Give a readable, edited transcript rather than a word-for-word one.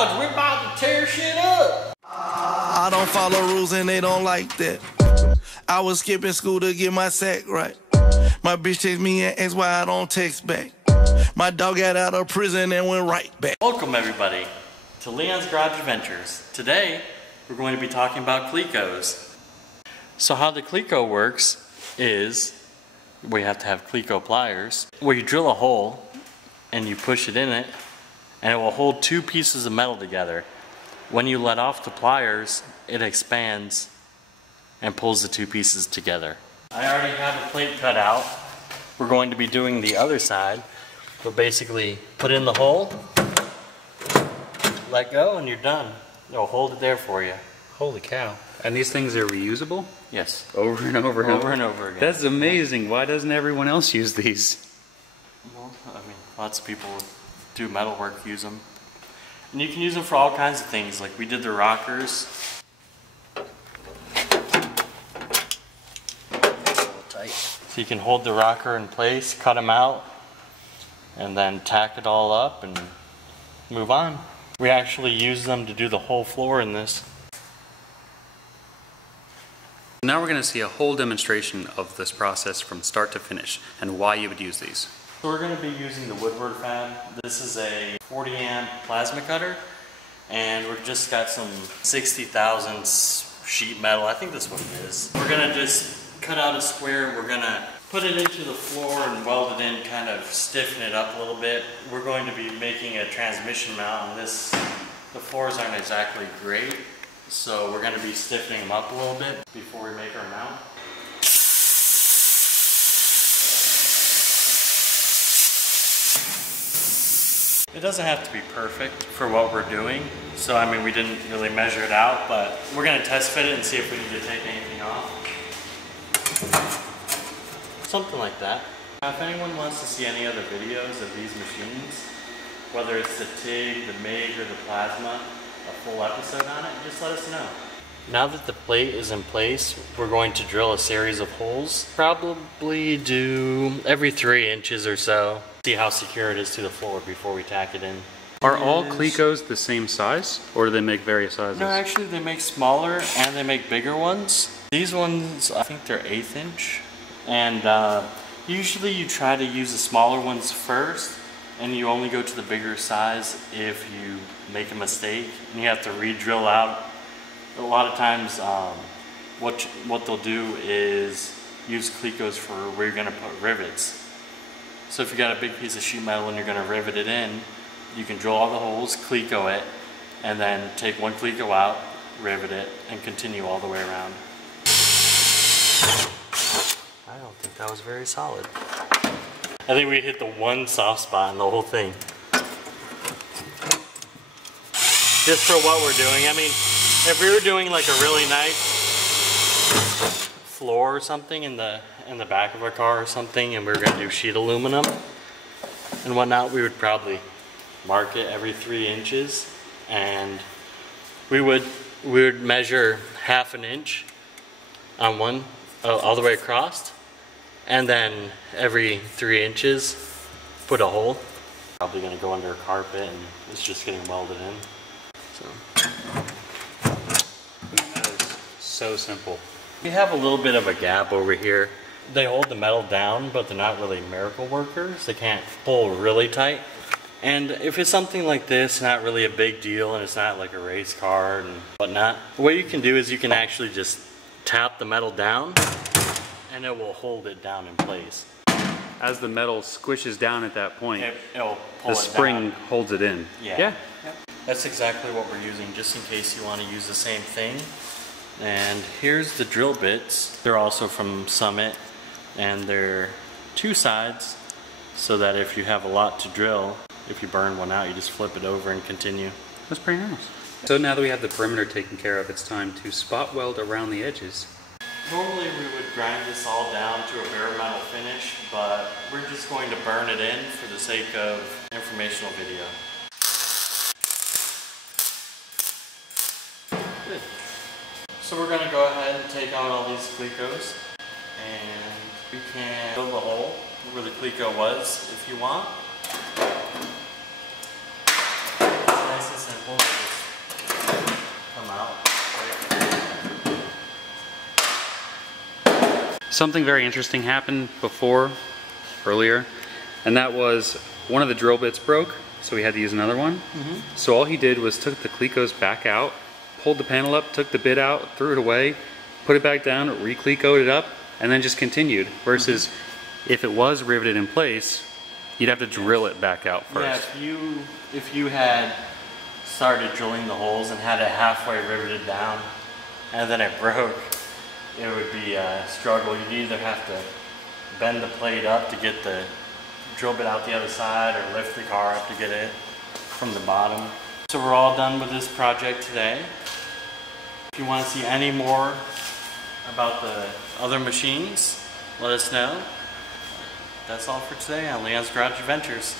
Dodge, we're about to tear shit up. I don't follow rules and they don't like that. I was skipping school to get my sack right. My bitch text me and asks why I don't text back. My dog got out of prison and went right back. Welcome everybody to Leon's Garage Adventures. Today we're going to be talking about Clecos. So how the Cleco works is we have to have Cleco pliers where you drill a hole and you push it in it and it will hold two pieces of metal together. When you let off the pliers, it expands and pulls the two pieces together. I already have a plate cut out. We're going to be doing the other side. But basically, put in the hole, let go, and you're done. It'll hold it there for you. Holy cow. And these things are reusable? Yes. Over and over and over? Over and over again. That's amazing. Why doesn't everyone else use these? Well, I mean, lots of people do metalwork use them. And you can use them for all kinds of things, like we did the rockers. So you can hold the rocker in place, cut them out, and then tack it all up and move on. We actually use them to do the whole floor in this. Now we're going to see a whole demonstration of this process from start to finish and why you would use these. So we're going to be using the Woodward Fab. This is a 40 amp plasma cutter, and we've just got some 60 thousandths sheet metal. I think that's what it is. We're going to just cut out a square. We're going to put it into the floor and weld it in, kind of stiffen it up a little bit. We're going to be making a transmission mount, and the floors aren't exactly great, so we're going to be stiffening them up a little bit before we make our mount. It doesn't have to be perfect for what we're doing, so I mean we didn't really measure it out, but we're going to test fit it and see if we need to take anything off. Something like that. If anyone wants to see any other videos of these machines, whether it's the TIG, the MIG, or the plasma, a full episode on it, just let us know. Now that the plate is in place, we're going to drill a series of holes. Probably do every 3 inches or so. See how secure it is to the floor before we tack it in. Are all Clecos the same size, or do they make various sizes? No, actually they make smaller and they make bigger ones. These ones, I think they're 1/8 inch. And usually you try to use the smaller ones first, and you only go to the bigger size if you make a mistake and you have to re-drill out. A lot of times what they'll do is use Clecos for where you're going to put rivets. So if you got a big piece of sheet metal and you're going to rivet it in, you can drill all the holes, Cleco it, and then take one Cleco out, rivet it, and continue all the way around. I don't think that was very solid. I think we hit the one soft spot in the whole thing. Just for what we're doing. I mean, if we were doing like a really nice floor or something in the back of our car or something, and we were going to do sheet aluminum and whatnot, we would probably mark it every 3 inches, and we would measure 1/2 inch on one all the way across, and then every 3 inches put a hole. Probably going to go under a carpet, and it's just getting welded in. So that is so simple. we have a little bit of a gap over here. They hold the metal down, but they're not really miracle workers. They can't pull really tight. And if it's something like this, not really a big deal, and it's not like a race car and whatnot, what you can do is you can actually just tap the metal down, and it will hold it down in place. As the metal squishes down at that point, it'll pull the spring holds it in. Yeah. Yep. That's exactly what we're using, just in case you want to use the same thing. And here's the drill bits. They're also from Summit, and they're 2 sides, so that if you have a lot to drill, if you burn one out, you just flip it over and continue. That's pretty nice. So now that we have the perimeter taken care of, it's time to spot weld around the edges. Normally we would grind this all down to a bare metal finish, but we're just going to burn it in for the sake of informational video. Good. So we're going to go ahead and take out all these Clecos, and we can drill the hole where the Cleco was if you want. It's nice and simple. something very interesting happened earlier, and that was one of the drill bits broke, so we had to use another one. So all he did was took the Clecos back out, pulled the panel up, took the bit out, threw it away, put it back down, re-Clecoed it up, and then just continued. Versus if it was riveted in place, you'd have to drill it back out first. Yeah, if you had started drilling the holes and had it halfway riveted down and then it broke, it would be a struggle. You'd either have to bend the plate up to get the drill bit out the other side or lift the car up to get it from the bottom. So we're all done with this project today. If you want to see any more about the other machines, let us know. That's all for today on Leon's Garage Adventures.